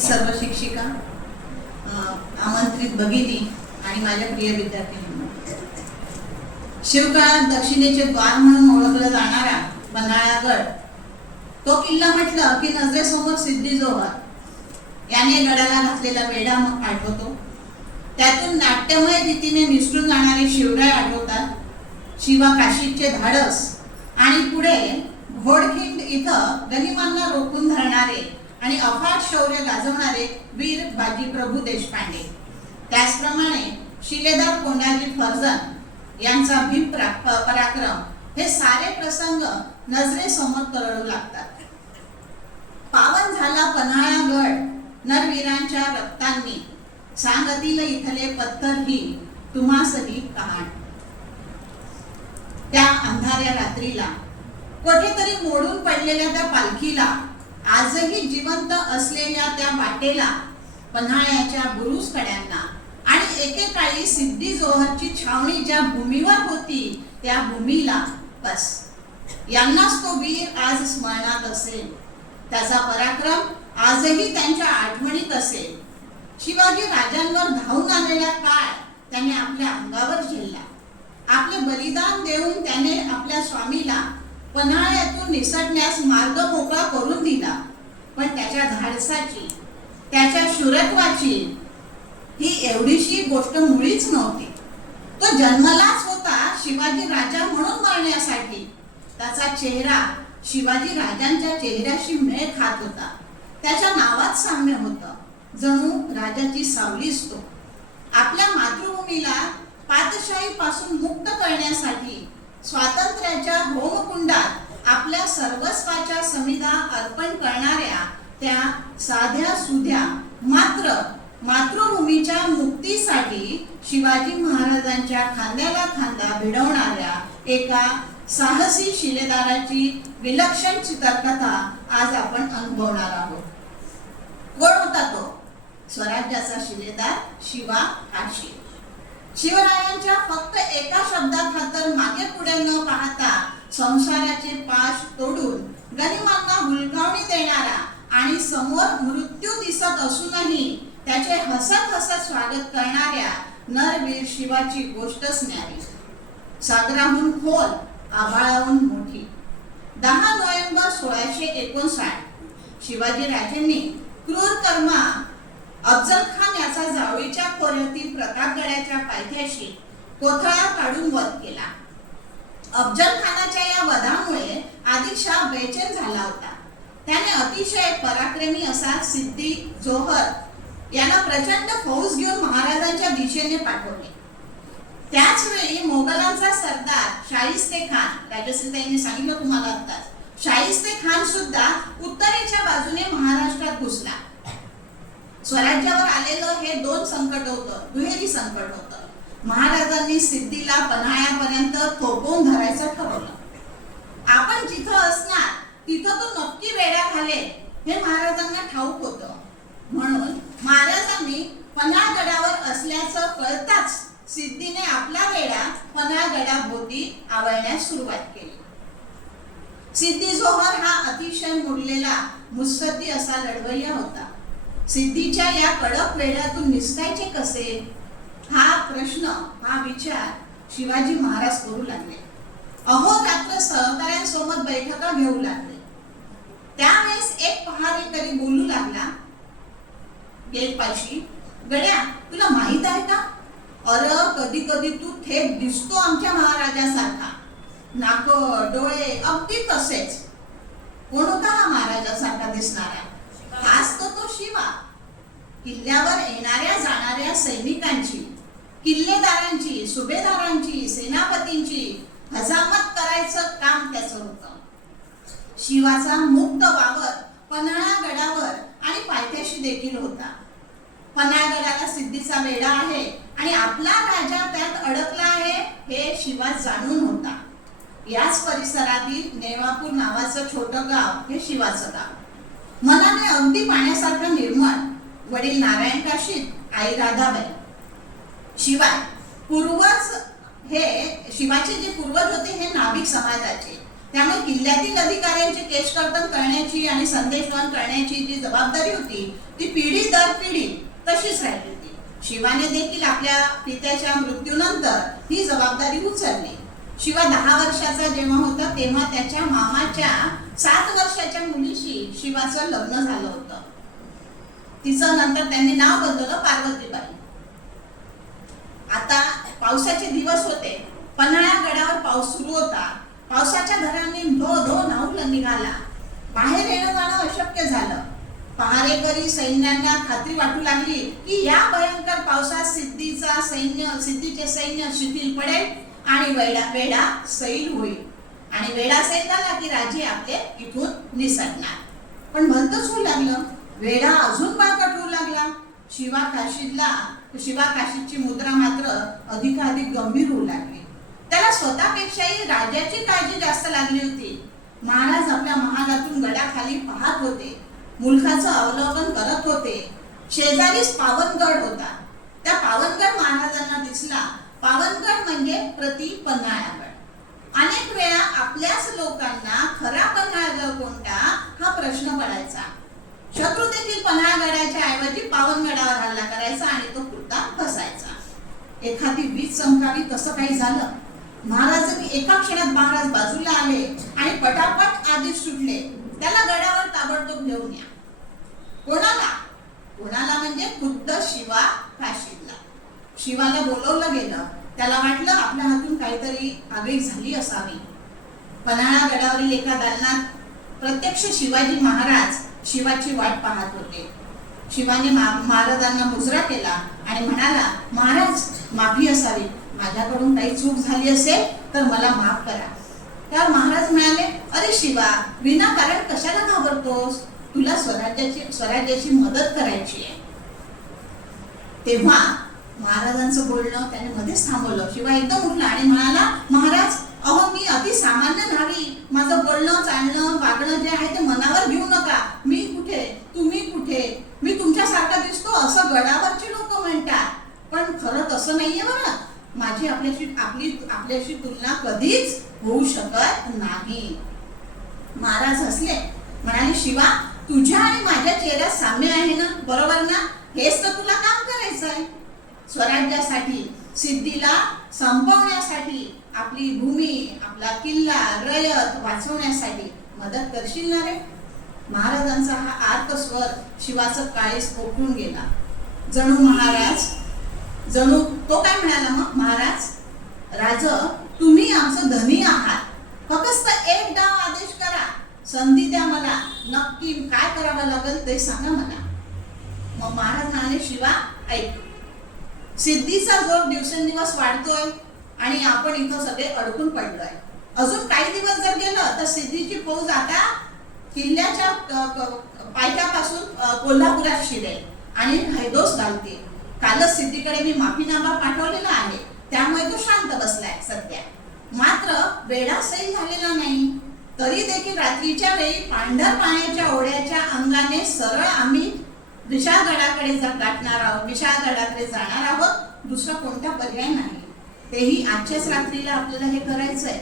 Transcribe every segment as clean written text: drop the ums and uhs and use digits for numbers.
सर्व शिक्षिका, आमंत्रित भगिनी आणि माझ्या प्रिय विद्यार्थ्यांनो, शिवकाळात दक्षिणेचे द्वार म्हणून ओळखला जाणारा पन्हाळागड, तो किल्ला म्हटलं की नजरेसमोर सिद्धी जोहर याने गडाला घातलेला वेढा आठवतो. त्यातून नाट्यमय रीतीने निसटून जाणारे शिवराय आठवतात. शिवा काशीचे धाडस आणि पुढे घोडखिंड इथं गनिमांना रोखून धरणारे आणि अफाट शौर्य गाजवणारे वीर बाजीप्रभू देशपांडे, त्याचप्रमाणे शिलेदार कोंडाजी फर्जंद यांचा भीम पराक्रम, हे सारे प्रसंग नजरेसमोर तरळू लागतात. पावन झाला पन्हाळागड नरवीरांच्या रक्तांनी, सांगतील इथले पत्थर ही तुम्हासही कहाण. त्या अंधाऱ्या रात्रीला कुठेतरी मोडून पडलेल्या त्या पालखीला, आजही जिवंत असलेल्या त्या वाटेला, पन्हाळ्याच्या बुरुज कड्यांना आणि एकेकाळी सिद्धी जोहरची छावणी ज्या भूमीवर होती त्या भूमीला बस यांनाच तो वीर आज स्मरणात असेल. त्याचा पराक्रम आजही त्यांच्या आठवणीत असेल. शिवाजी राजांवर धावून आलेला काळ त्याने आपल्या अंगावर झेलला. आपले बलिदान देऊन त्याने आपल्या स्वामीला पन्हाळ्यातून निसटण्यास मार्ग मोकळा करून दिला. पण त्याच्या धाडसाची, त्याच्या शूरत्वाची ही एवढीशी गोष्ट मुळीच नव्हती. तो जन्मलाच होता शिवाजी राजा म्हणून मरण्यासाठी. त्याचा चेहरा शिवाजी राजांच्या चेहऱ्याशी मेळ खात होता. त्याच्या नावात साम्य होतं. जणू राजाची सावलीच तो. आपल्या मातृभूमीला पातशाही पासून मुक्त करण्यासाठी स्वातंत्र्याच्या होमकुंडात आपल्या सर्वस्वाच्या समिधा अर्पण करणाऱ्या त्या साध्या सुध्या मात्र मातृभूमीच्या मुक्तीसाठी शिवाजी महाराजांच्या खांद्याला खांदा भिडवणाऱ्या एका साहसी शिलेदाराची विलक्षण चित्रकथा आज आपण अनुभवणार आहोत. कोण होता तो? स्वराज्याचा शिलेदार शिवा काशी. शिवरायांच्या फक्त एका शब्दाखातर मागे पुढे न पाहता संसाराचे पाश तोडून गनिमांना हुलकावणी देणारा आणि समोर मृत्यू दिसत असूनही त्याचे हसत हसत स्वागत करणाऱ्या नरवीर शिवाची गोष्टच न्यारी. सागराहून खोल, आभाळाहून मोठी. 10 नोव्हेंबर 1659 शिवाजी राजांनी क्रूर कर्मा अफजल खान याचा जावळीच्या खोऱ्यातील प्रतापगडाच्या पायथ्याशी कोथळा काढून वध केला. अफजल खानाच्या या वधामुळे आदिलशाह बेचैन झाला होता. त्याने अतिशय पराक्रमी असा सिद्धी जोहर यांना प्रचंड फौज घेऊन महाराजांच्या दिशेने पाठवले. त्याच वेळी मोगलांचा सरदार शाहिस्ते खान, राजश्रीताईंनी सांगितलं तुम्हाला आत्ताच, शाहिस्ते खान सुद्धा उत्तरेच्या बाजूने महाराष्ट्रात घुसला. स्वराज्यावर आलेलं हे 2 संकट होतं, दुहेरी संकट होतं. महाराजांनी सिद्धीला पन्हाळ्यापर्यंत थोपवून धरायचं ठरवलं. आपण जिथं असणार तिथं तो नक्की वेढा घालेल हे महाराजांना ठाऊक होतं. म्हणून महाराजांनी पन्हाळगडावर असल्याचं कळताच सिद्धीने आपला वेढा पन्हाळगडाभोवती आवळण्यास सुरुवात केली. सिद्धी जोहर हा अतिशय मुरलेला मुत्सद्दी असा लढवय्या होता. सिद्धीच्या या कडक वेढ्यातून निसटायचे कसे, हा प्रश्न, हा विचार शिवाजी महाराज करू लागले. अहोरात्र सहकाऱ्यांसोबत बैठका घेऊ लागले. त्यावेळेस एक पहारेकरी बोलू लागला गेटपाशी, गड्या तुला माहित आहे का, अरे कधी कधी तू थेट दिसतो आमच्या महाराजासारखा. नाक, डोळे अगदी तसेच. कोण होता हा महाराजासारखा दिसणारा? हाच तो शिवा. किल्ल्यावर येणाऱ्या जाणाऱ्या सैनिकांची, किल्लेदारांची, सुभेदारांची, सेनापतींची हजामत करायचं काम त्याचं होतं. शिवाचा मुक्त वावर पन्हाळागडावर आणि पायथ्याशी देखील होता. पन्हाळगडाला सिद्धीचा वेढा आहे आणि आपला राजा त्यात अडकला आहे हे शिवा जाणून होता. याच परिसरातील नेवापूर नावाचं छोटं गाव हे शिवाचं गाव. मनाने अगदी पाण्यासारखं निर्मळ. वडील नारायण काशीत, आई राधाबाई. शिवाय पूर्वज, हे शिवाचे जे पूर्वज होते हे नाविक समाजाचे. त्यामुळे किल्ल्यातील अधिकाऱ्यांची केशकर्तन करण्याची आणि संदेशवहन करण्याची जी जबाबदारी होती ती पिढी दर पिढी तशीच राहिली होती. शिवाने देखील आपल्या पित्याच्या मृत्यूनंतर ही जबाबदारी उचलली. शिवा 10 वर्षाचा जेव्हा होता तेव्हा त्याच्या मामाच्या 7 वर्षाच्या मुलीशी शिवाचं लग्न झालं होतं. तिचं नंतर त्यांनी नाव बदललं पार्वतीबाई. आता पावसाचे दिवस होते. पन्हाळा गडावर पाऊस सुरू होता. पावसाच्या धारांनी धो धो न्हाऊन निघाला. बाहेर येणं जाणं अशक्य झालं. पहारेकरी सैन्यांना खात्री वाटू लागली की या भयंकर पावसात सिद्धीचे सैन्य शिथिल पडेल आणि वेढा सैल होईल. आणि वेढा सैल झाला की राजे आपले इथून निसटणार. पण भलतंच होऊ लागलं. वेढा अजून बळकट होऊ लागला. शिवा काशीची मुद्रा मात्र अधिकाधिक गंभीर होऊ लागली. त्याला स्वतःपेक्षाही राजाची काळजी जास्त लागली होती. महाराज आपल्या महालातून गडाखाली पाहत होते. मुलखाचं अवलोकन करत होते. शेजारीच पावनगड होता. त्या पावनगड महाराजांना दिसला. पावनगड म्हणजे प्रति पन्हाळागड. अनेक वेळा आपल्याच लोकांना खरा पन्हाळगड कोणता हा प्रश्न पडायचा. शत्रू देखील पन्हाळगडाच्या ऐवजी पावनगडावर हल्ला करायचा आणि तो पुरता बसायचा. एखादी वीज चमकावी तसं काही झालं. महाराजांनी एका क्षणात महाराज बाजूला आले आणि पटापट आदेश सुटले. त्याला गडावर ताबडतोब घेऊन या. कोणाला म्हणजे खुद्द शिवा काशीदला. शिवाला बोलवलं गेलं. त्याला वाटलं आपल्या हातून काहीतरी आगळीक झाली असावी. पन्हाळा गडावरील एका दालनात प्रत्यक्ष शिवाजी महाराज शिवाची वाट पाहत होते. शिवाने महाराजांना मुजरा केला आणि म्हणाला, महाराज माफी असावी. माझ्याकडून काही चूक झाली असेल तर मला माफ करा. त्यावर महाराज म्हणाले, अरे शिवा, विनाकारण कशाला घाबरतोस? तुला स्वराज्याची मदत करायची आहे. तेव्हा महाराजांचं बोलणं त्याने मध्येच थांबवलं. शिवा एकदम उठला आणि म्हणाला, महाराज, अहो मी अति सामान्य न्हावी. माझं बोलणं चालणं वागणं जे आहे ते मनावर घेऊ नका. मी कुठे, तुम्ही कुठे, मी तुमच्यासारखा दिसतो असं गडावरची लोक म्हणतात. पण खरं तसं नाहीये बरं. माझी आपल्याशी तुलना कधीच होऊ शकत नाही. महाराज हसले. म्हणाले, शिवा, तुझ्या आणि माझ्या चेहऱ्यात साम्य आहे ना, बरोबर ना? हेच तर तुला काम करायचं आहे. स्वराज्यासाठी, सिद्धीला संपवण्यासाठी, आपली भूमी, आपला किल्ला, रयत वाचवण्यासाठी मदत करशील ना रे? महाराजांचा हा आर्त स्वर शिवाचं काळीज पोखरून गेला. जणू तो काय म्हणाला मग, महाराज, राज, तुम्ही आमचं धनी आहात. फक्त एक डाव आदेश करा. संधी द्या मला. नक्की काय करावं लागेल ते सांगा मला. मग महाराज म्हणाले, शिवा ऐक, सिद्धीचा जोर दिवसेंदिवस वाढतोय आणि आपण इथं सगळे अडकून पडलोय. अजून काही दिवस जर गेलं तर सिद्धीची फौज आता किल्ल्याच्या पायथ्यापासून कोल्हापुरात शिरेल आणि हैदोस घालते. कालच सिद्धीकडे मी माफीनामा पाठवलेला आहे. त्यामुळे तो शांत बसलाय सध्या. मात्र वेढा सैल झालेला नाही. तरी देखील रात्रीच्या वेळी पांढर पाण्याच्या ओढ्याच्या अंगाने सरळ आम्ही विशाळगडाकडे जाणार आहोत. दुसरा कोणता पर्याय नाही. तेही आजच्याच रात्रीला आपल्याला हे करायचंय.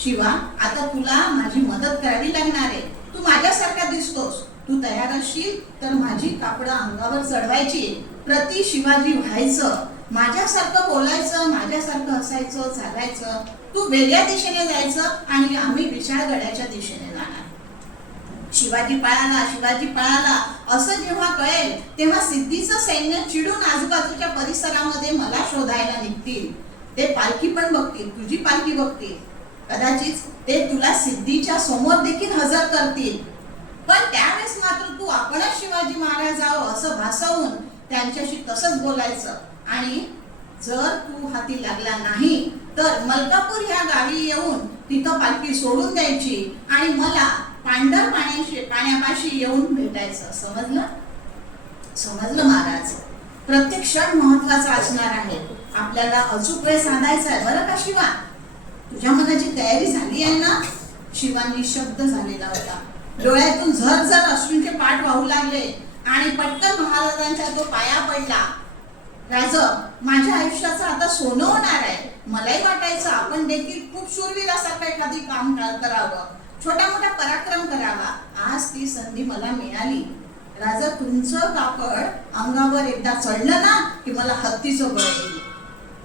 शिवा, आता तुला माझी मदत करावी लागणार आहे. तू माझ्यासारखा दिसतोस. तू तयार असशील तर माझी कापडं अंगावर चढवायची, प्रति शिवाजी व्हायचं, माझ्यासारखं बोलायचं, माझ्यासारखं हसायचं, चालायचं. तू वेगळ्या दिशेने जायचं आणि आम्ही विशाळगडाच्या दिशेने जाणार. शिवाजी पळाला असं जेव्हा कळेल तेव्हा सिद्धीचं सैन्य चिडून आजूबाजूच्या परिसरामध्ये मला शोधायला निघतील. ते पालखी पण बघतील, तुझी पालखी बघतील. कदाचित ते तुला सिद्धीच्या समोर देखील हजर करतील. पण त्यावेळेस मात्र तू आपणच शिवाजी महाराज आहो असं भासवून त्यांच्याशी तसंच बोलायचं. आणि जर तू हाती लागला नाही तर मलकापूर ह्या गावी येऊन तिथं पालखी सोडून द्यायची आणि मला पांढर पाण्यापाशी येऊन भेटायचं. समजलं महाराज? प्रत्येक क्षण महत्वाचा असणार आहे. आपल्याला अचूक वेळ साधायचा आहे बरं का शिवा? तुझ्या मनाची तयारी झाली आहे ना? शिवा निशब्द झालेला होता. डोळ्यातून झरझर अश्रूंचे पाठ वाहू लागले आणि पटकन महाराजांच्या तो पाया पडला. राज, माझ्या आयुष्याचं आता सोनं होणार आहे. मलाही वाटायचं आपण देखील खूप शूरवीरासारखं एखादी काम करावं, छोटा मोठा पराक्रम करावा. आज ती संधी मला मिळाली. राजा तुमचं कापड अंगावर एकदा चढलं ना की मला हत्तीचं बळ येईल.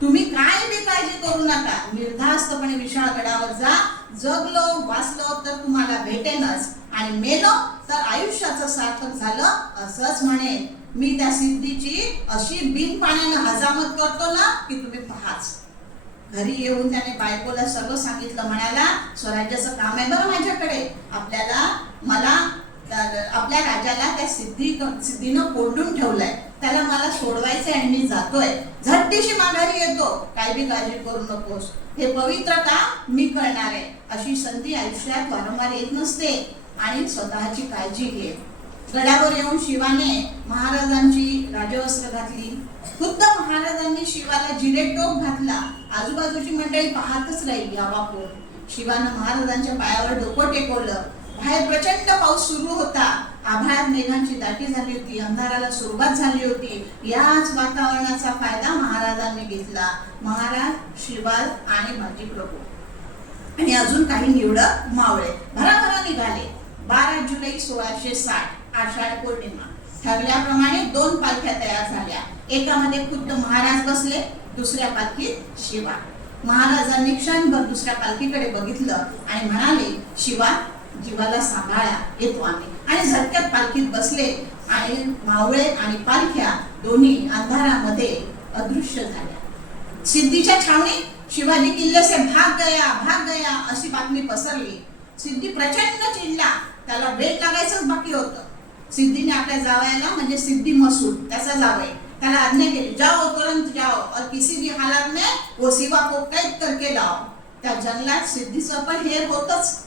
तुम्ही काय बी काळजी करू नका, निर्धास्तपणे विशाळ गडावर जा. जगलो वाचलो तर तुम्हाला भेटेनच, आणि मेलो तर आयुष्याचं सार्थक झालं असंच म्हणेन. मी त्या सिद्धीची अशी बिन पाण्यानं हजामत करतो ना की तुम्ही पहाच. घरी येऊन त्याने बायकोला सर्व सांगितलं. म्हणाला, स्वराज्याचं काम आहे बरं माझ्याकडे. आपल्या राजाला त्या सिद्धीनं कोंडून ठेवलंय. त्याला मला सोडवायचंय आणि मी जातोय. झटदिशी माघारी येतो, काय बी काळजी करू नकोस. हे पवित्र काम मी करणार आहे. अशी संधी आयुष्यात वारंवार येत नसते, आणि स्वतःची काळजी घे. गडावर येऊन शिवाने महाराजांची राजवस्त्र घातली. खुद्द महाराजांनी शिवाला जिरेटोप घातला. आजूबाजूची मंडळी पाहतच राहिली. आवापूर शिवानं महाराजांच्या पायावर डोकं टेकवलं. बाहेर प्रचंड पाऊस सुरू होता. आभाळात मेघांची दाटी झाली होती. अंधाराला सुरुवात झाली होती. याच वातावरणाचा फायदा महाराजांनी घेतला. महाराज, शिवाल आणि माजी प्रभू आणि अजून काही निवडक मावळे भराभरा निघाले. 12 जुलै 1660 आषाढ पौर्णिमा. ठरल्याप्रमाणे 2 पालख्या तयार झाल्या. एकामध्ये खुद्द महाराज बसले, दुसऱ्या पालखीत शिवा. महाराजांनी क्षणभर दुसऱ्या पालखीकडे बघितलं आणि म्हणाले, शिवा, जीवाला सांभाळा, येतो आम्ही. आणि झटक्यात पालखीत बसले, आणि मावळे आणि पालख्या दोन्ही अंधारामध्ये अदृश्य झाल्या. सिद्धीच्या छावणीत शिवाजी किल्ले से भाग गया अशी बातमी पसरली. सिद्धी प्रचंड चिडला. त्याला वेट लागायचंच बाकी होतं. सिद्धीने आपल्या जावयाला, म्हणजे सिद्धी मसूद त्याचा जावई, त्याला आज्ञा केली, जाओ तुरंत जाओ और किसी भी हालत में वो शिवा को कैद करके लाओ. त्या जंगलात सिद्धीचं पण हेर होतच.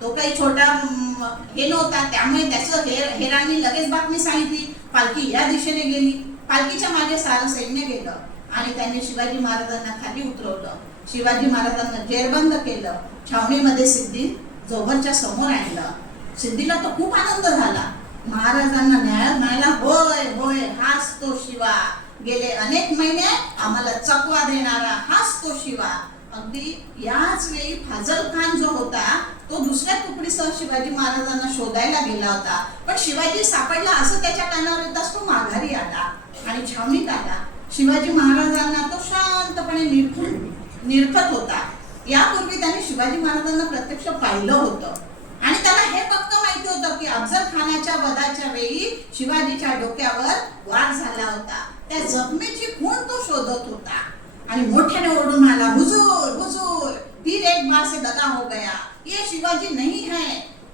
तो काही छोटा हे नव्हता, त्यामुळे त्याचं हेरांनी लगेच बातमी सांगितली. पालखी या दिशेने गेली. पालखीच्या मागे सारं सैन्य गेलं, आणि त्यांनी शिवाजी महाराजांना खाली उतरवलं. शिवाजी महाराजांना जेरबंद केलं. छावणीमध्ये सिद्धी जोहरच्या समोर आणलं. सिद्धीला तो खूप आनंद झाला. महाराजांना न्यायात म्हणाला, होय होय, हाच तो शिवा. गेले अनेक महिने आम्हाला चकवा देणारा हाच तो शिवा. अगदी याच वेळी फाजल खान जो होता तो दुसऱ्या तुकडीसह शिवाजी महाराजांना शोधायला गेला होता. पण शिवाजी सापडला असं त्याच्या कानावर येताच तो माघारी आला आणि छावणीत आला. शिवाजी महाराजांना तो शांतपणे निरखत होता. यापूर्वी त्याने शिवाजी महाराजांना प्रत्यक्ष पाहिलं होतं, आणि त्याला हे फक्त माहिती होतं की अफजल खानाच्या वधाच्या वेळी शिवाजीच्या डोक्यावर वार झाला होता. त्या जखमेची खूण तो शोधत होता, आणि मोठ्याने ओरडून आला, हुजूर हुजूर, फिर एक बार से दगा हो गया. ये शिवाजी नहीं है.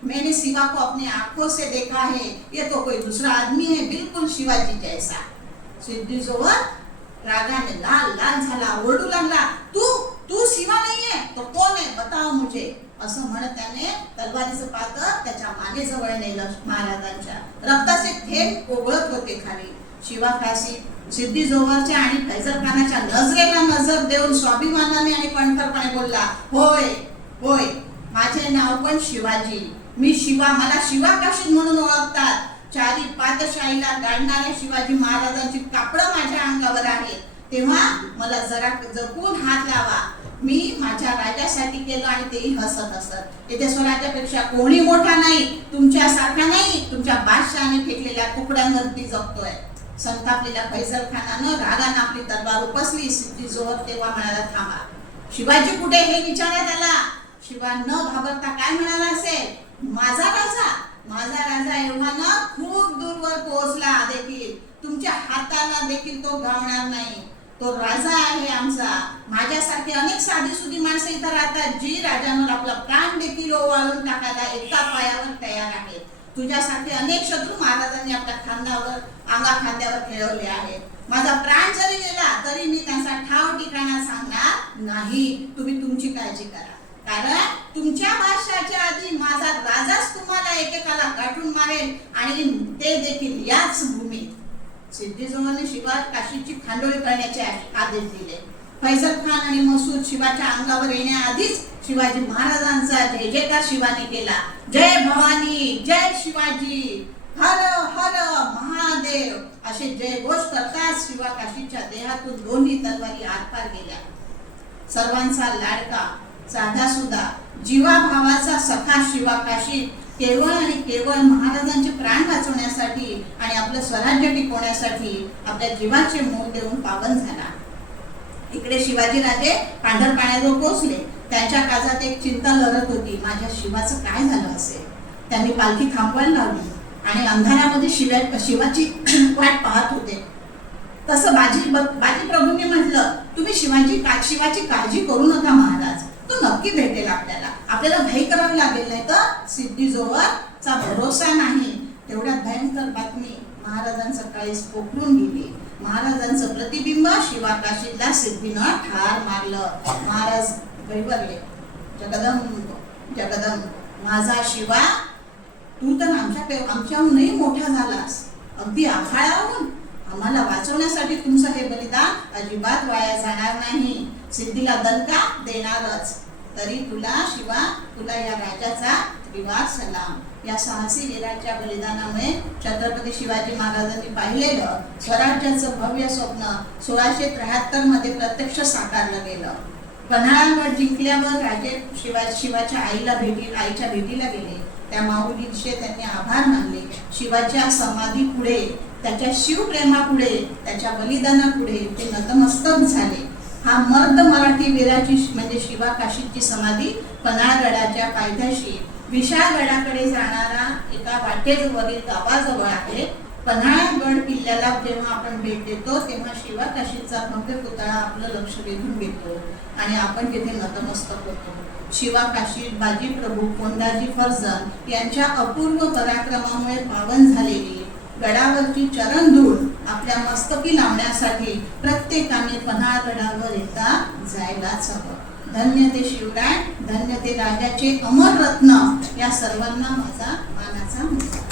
मैंने शिवा को अपने आंखों से देखा है. ये तो कोई दूसरा आदमी है, बिल्कुल शिवाजी जैसा. सिद्धी जोहर रागाने लाल लाल झाला, ओरडू लागला, तू शिवा नाहीये तो कोण आहे, बताओ मुझे. असं म्हणत त्याने तलवारीचं पातळ त्याच्या मानेजवळ नेलं. महाराजांच्या रक्ताचे थेंब ओघळत होते खाली. शिवा काशी सिद्धी जोहरच्या आणि फैजल खानाच्या नजरेला नजर देऊन स्वाभिमानाने आणि कणखरपणे बोलला, होय होय, माझे नाव पण शिवाजी. मी शिवा, मला शिवा काशीद म्हणून ओळखतात. चारी पातशाहीला गाडणाऱ्या शिवाजी महाराजांची कापडं माझ्या अंगावर आहे. तेव्हा मला जरा जपून हात लावा. मी माझ्या राजासाठी केलं, आणि तेही हसत हसत. येथे स्वराज्यापेक्षा कोणी मोठा नाही, तुमच्यासारखा नाही. तुमच्या बादशहाने फेकलेल्या तुकड्यांवरती जगतोय. संतापलेल्या फैजल खानानं रागानं आपली तलवार उपसली. सिद्धी जोहर तेव्हा म्हणाला, थांबा, शिवाजी कुठे हे विचारण्यात आला. शिवा न घाबरता काय म्हणाला असेल, माझा राजा एवढा खूप दूरवर पोहोचला देखील तुमच्या हाताला देखील तो गावणार नाही. तो राजा आहे आमचा. माझ्यासारखे अनेक साधीसुधी माणसं इथं राहतात, जी राजांवर आपला प्राण देखील ओवाळून टाकायला एका पायावर तयार आहेत. तुझ्यासारखे अनेक शत्रू महाराजांनी आपल्या खांद्यावर खेळवले आहेत. माझा प्राण जरी गेला तरी मी त्यांचा ठाव ठिकाणा सांगणार नाही. तुम्ही तुमची काळजी करा, कारण तुमच्या बादशाहाच्या आधी माझा राजाच तुम्हाला एकेकाला गाठून मारेल, आणि ते देखील याच भूमीत. सिद्धी जोहरने शिवा काशीची खांडोळी करण्याचे आदेश दिले. फैजल खान आणि मसूद शिवाच्या अंगावर येण्याआधीच शिवाजी महाराजांचा जय जयकार शिवाने केला. जय भवानी, जय शिवाजी, हर हर महादेव असे जयघोष करताच शिवा काशीच्या देहातून दोन्ही तलवारी आरपार गेल्या. सर्वांचा लाडका, साधा सुद्धा, जीवा भावाचा सखा शिवा काशी केवळ आणि केवळ महाराजांचे प्राण वाचवण्यासाठी आणि आपलं स्वराज्य टिकवण्यासाठी आपल्या जीवाचे मोल देऊन पावन झाला. इकडे शिवाजीराजे पांढर पाण्याजवळ पोहोचले. त्यांच्या काळजात एक चिंता लढत होती, माझ्या शिवाचं काय झालं असेल. त्यांनी पालखी थांबवायला लावली आणि अंधारामध्ये शिवाची वाट पाहत होते. तसं बाजी प्रभूंनी म्हटलं, तुम्ही शिवाची काळजी करू नका महाराज, तो नक्की भेटेल आपल्याला घाई करावी लागेल, नाही तर सिद्धीजवळचा भरोसा नाही. तेवढ्यात भयंकर बातमी महाराजांचं काळीज पोखरून गेली. महाराजांचं प्रतिबिंब शिवाकाशीला सिद्धीनं ठार मारलं. महाराज गैरवरले, जगदंब माझा शिवा, तू तर आमच्याहूनही मोठा झालास, अगदी आभाळाहून. आम्हाला वाचवण्यासाठी तुमचं हे बलिदान अजिबात वाया जाणार नाही. सिद्धीला दणका देणारच. तरी तुला या राजाचा त्रिवार सलाम. या साहसी वीराच्या बलिदानामुळे छत्रपती शिवाजी महाराजांनी पाहिलेलं स्वराज्याचं भव्य स्वप्न 1673 मध्ये प्रत्यक्ष साकारलं गेलं. पन्हाळागड जिंकल्यावर राजे शिवाच्या आईच्या भेटीला गेले. त्या माऊलीचे त्यांनी आभार मानले. शिवाच्या समाधी पुढे, त्याच्या शिवप्रेमापुढे, त्याच्या बलिदानापुढे ते नतमस्तक झाले. हा मर्द मराठी वीराची म्हणजे शिवा काशीची समाधी पन्हाळगडाच्या पायथ्याशी विशाळगडाकडे जाणारा एका वाटेवरील गावाजवळ आहे. पन्हाळगड किल्ल्याला जेव्हा आपण भेट देतो तेव्हा शिवा काशीचा भव्य पुतळा आपलं लक्ष वेधून घेतो आणि आपण तिथे नतमस्तक होतो. शिवा काशी बाजी प्रभू कोंडाजी फर्जंद यांच्या अपूर्व पराक्रमामुळे पावन झालेली गडावरची चरणधूळ आपल्या मस्तकी लावण्यासाठी प्रत्येकाने पन्हाळगडावर एकदा जायलाच हवं. धन्य ते शिवराय, धन्य ते राजाचे अमर रत्न. या सर्वांना माझा मानाचा मुजरा.